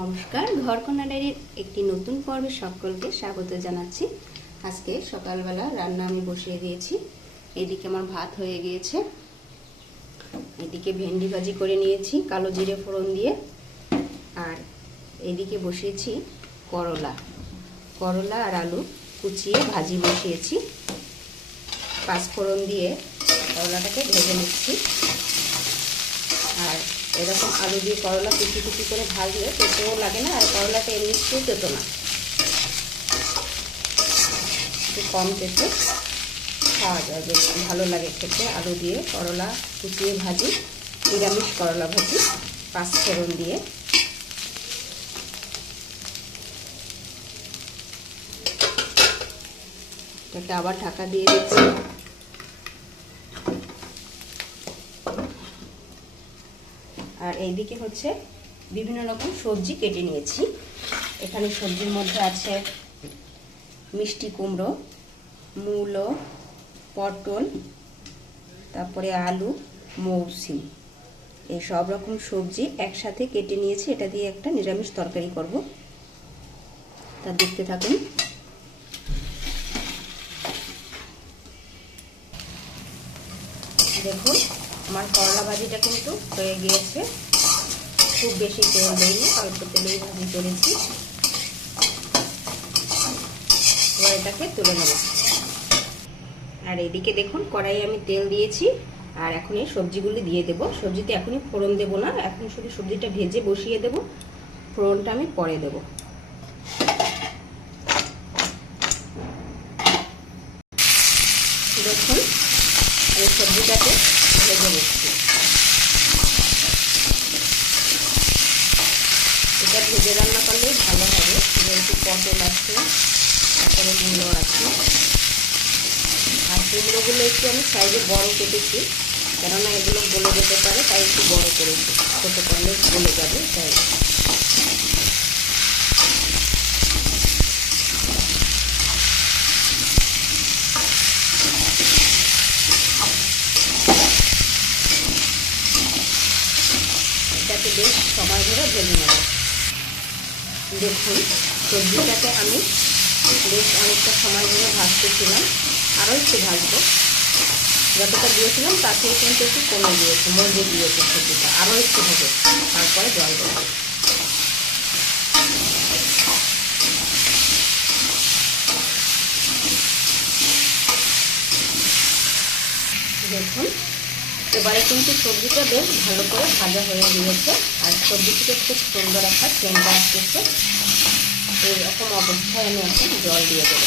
নমস্কার, ঘরকন্যা ডায়েরির একটি নতুন পর্বে সকলকে স্বাগত জানাচ্ছি। আজকে সকালবেলা রান্না আমি বসিয়ে দিয়েছি। এদিকে আমার ভাত হয়ে গিয়েছে। এদিকে ভেন্ডি ভাজি করে নিয়েছি, কালো জিরে ফোড়ন দিয়ে। আর এদিকে বসিয়েছি করলা। করলা আর আলু কুচিয়ে ভাজি বসিয়েছি। পাঁচফোড়ন দিয়ে করলাটাকে ভেজে নিচ্ছি। এরকম আলু দিয়ে করলা কুচি কুচি করে ভাজলে তেতেও লাগে না, আর করলাটা এমনি তেতো না। একটু কম তেতে খাওয়া যায়, বেশ ভালো লাগে খেতে। আলু দিয়ে করলা কুচিয়ে ভাজি, নিরামিষ করলা ভাজি, পাঁচ পাঁচফোড়ন দিয়ে। এটাকে আবার ঢাকা দিয়ে দিচ্ছি। আর এইদিকে হচ্ছে বিভিন্ন রকম সবজি কেটে নিয়েছি। এখানে সবজির মধ্যে আছে মিষ্টি কুমড়ো, মূলো, পটল, তারপরে আলু মৌসি এই সব রকম সবজি একসাথে কেটে নিয়েছি। এটা দিয়ে একটা নিরামিষ তরকারি করব। তা দেখতে থাকুন। দেখুন। আমার করলা ভাজিটা কিন্তু হয়ে গিয়েছে। খুব বেশি তেল দেয়নি অল্প তেলেই ভাজি করেছি। এবার এটাকে তুলে নেব। আর এদিকে দেখুন কড়াই আমি তেল দিয়েছি, আর এখন এই সবজিগুলি দিয়ে দেব। সবজিতে এখনই ফোড়ন দেব না, এখন শুধু সবজিটা ভেজে বসিয়ে দেব। ফোড়নটা আমি পরে দেব। দেখুন এই সবজিটাকে ভেজে নিচ্ছি। এটা ভেজে রান্না করলেই ভালো হবে। যেহেতু পটল আছে, তারপরে মূলো আছে। আর কুমড়োগুলো একটু আমি সাইডে বড় কেটেছি, কেননা এগুলো গলে যেতে পারে, তাই একটু বড় করেছি। ছোটো করলে গলে যাবে, তাই। এটাকে বেশ সময় ধরে ভেজে নেব। দেখুন, সবজিটাকে আমি বেশ অনেকটা সময় ধরে ভাজতেছিলাম, আরও একটু ভাজবো। যতটা দিয়েছিলাম, তার থেকে কিন্তু একটু কমে গিয়েছে মজে দিয়েছে সবজিটা, আরও একটু হবে, তারপরে জল দেবো। দেখুন এবারে কিন্তু সবজিটা বেশ ভালো করে ভাজা হয়ে গিয়েছে। আর সবজি থেকে খুব সুন্দর একটা সেন্ট আসতেছে এইরকম অবস্থায় আমি এখন জল দিয়ে দেবো।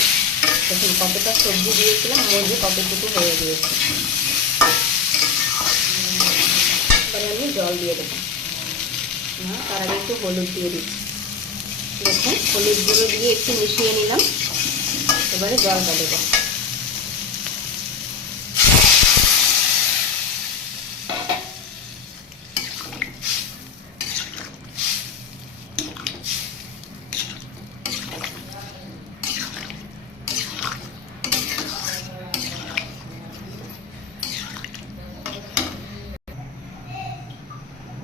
দেখুন, কতটা সবজি দিয়েছিলাম মধ্যে কতটুকু হয়ে গিয়েছে। এবারে আমি জল দিয়ে দেবো। তার আগে একটু হলুদ দিয়ে দিচ্ছি। দেখুন হলুদ গুঁড়ো দিয়ে একটু মিশিয়ে নিলাম। এবারে জলটা দেবো।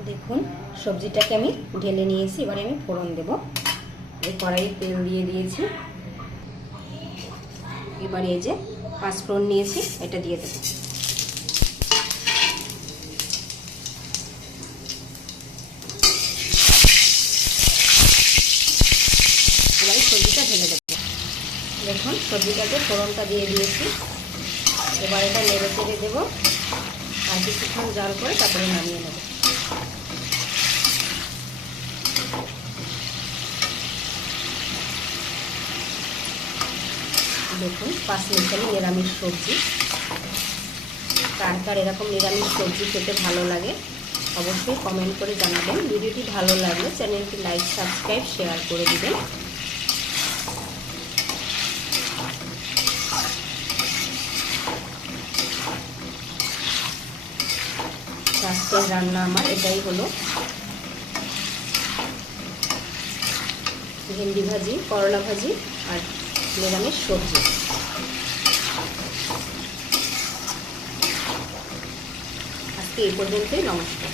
দেখুন, সবজিটাকে আমি ঢেলে নিয়েছি, এবারে আমি ফোড়ন দেব। এই কড়াই তেল দিয়ে দিয়েছি। এবারে এই যে পাঁচ ফোড়ন নিয়েছি, এটা দিয়ে দেবো। এবারে সবজিটা ঢেলে দেবো। দেখুন সবজিটাকে ফোড়নটা দিয়ে দিয়েছি। এবার এটা নেড়ে চেড়ে দেবো। আর কিছুক্ষণ জল করে তারপরে নামিয়ে নেব। দেখুন পাঁচ মিশালি নিরামিষ সবজি। কার কার এরকম নিরামিষ সবজি খেতে ভালো লাগে, অবশ্যই কমেন্ট করে জানাবেন। ভিডিওটি ভালো লাগলে চ্যানেলটি লাইক সাবস্ক্রাইব শেয়ার করে দেবেন। আজকের রান্না আমার এটাই হলো। ভেন্ডি ভাজি, করলা ভাজি আর নিরামিষ সবজি। আজকে এই পর্যন্তই নমস্কার।